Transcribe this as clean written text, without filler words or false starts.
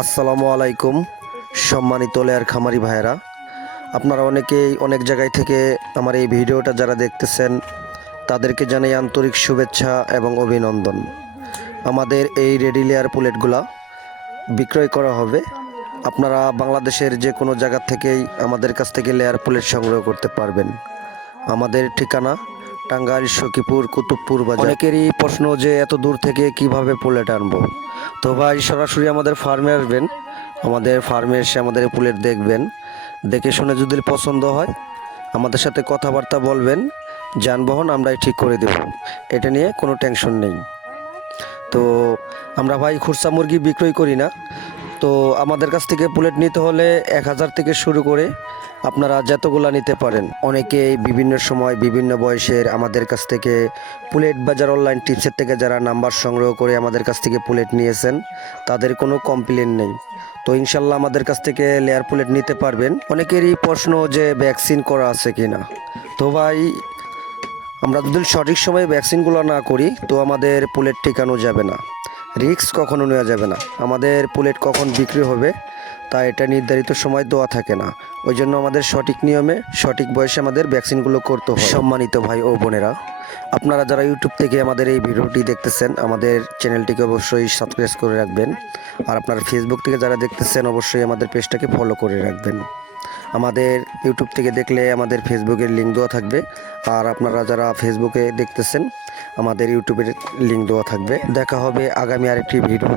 আসসালামু আলাইকুম। সম্মানিত লেয়ার খামারি ভাইয়েরা, আপনারা অনেকেই অনেক জায়গায় থেকে আমার এই ভিডিওটা যারা দেখতেছেন তাদেরকে জানাই আন্তরিক শুভেচ্ছা এবং অভিনন্দন। আমাদের এই রেডি লেয়ার পুলেটগুলা বিক্রয় করা হবে। আপনারা বাংলাদেশের যে কোনো জায়গা থেকেই আমাদের কাছ থেকে লেয়ার পুলেট সংগ্রহ করতে পারবেন। আমাদের ঠিকানা টাঙ্গাইল, সখীপুর, কুতুবপুর বাজার। অনেকেরই প্রশ্ন যে এত দূর থেকে কিভাবে পুলেট আনবো। তো ভাই, সরাসরি আমাদের ফার্মে আসবেন। আমাদের ফার্মে এসে আমাদের পুলেট দেখবেন, দেখে শুনে যদি পছন্দ হয় আমাদের সাথে কথাবার্তা বলবেন, যানবাহন আমরাই ঠিক করে দেব, এটা নিয়ে কোনো টেনশন নেই। তো আমরা ভাই খুরসা মুরগি বিক্রয় করি না। তো আমাদের কাছ থেকে পুলেট নিতে হলে 1000 থেকে শুরু করে আপনারা যতগুলা নিতে পারেন। অনেকেই বিভিন্ন সময় বিভিন্ন বয়সের আমাদের কাছ থেকে পুলেট বাজার অনলাইন টিপসের থেকে যারা নাম্বার সংগ্রহ করে আমাদের কাছ থেকে পুলেট নিয়েছেন তাদের কোনো কমপ্লেন নেই। তো ইনশাল্লাহ আমাদের কাছ থেকে লেয়ার পুলেট নিতে পারবেন। অনেকেরই প্রশ্ন যে ভ্যাকসিন করা আছে কিনা। তো ভাই, আমরা যদি সঠিক সময়ে ভ্যাকসিনগুলো না করি তো আমাদের পুলেট টিকানো যাবে না, রিস্ক কখনো নেওয়া যাবে না। আমাদের পুলেট কখন বিক্রি হবে তা এটা নির্ধারিত সময় দেওয়া থাকে না। ওই জন্য আমাদের সঠিক নিয়মে সঠিক বয়সে আমাদের ভ্যাকসিনগুলো করতে হয়। সম্মানিত ভাই ও বোনেরা, আপনারা যারা ইউটিউব থেকে আমাদের এই ভিডিওটি দেখতেছেন আমাদের চ্যানেলটিকে অবশ্যই সাবস্ক্রাইব করে রাখবেন। আর আপনারা ফেসবুক থেকে যারা দেখতেছেন অবশ্যই আমাদের পেজটাকে ফলো করে রাখবেন। আমাদের ইউটিউব থেকে দেখলে আমাদের ফেসবুকের লিঙ্ক দেওয়া থাকবে, আর আপনারা যারা ফেসবুকে দেখতেছেন আমাদের ইউটিউবের লিঙ্ক দেওয়া থাকবে। দেখা হবে আগামী আরেকটি ভিডিও।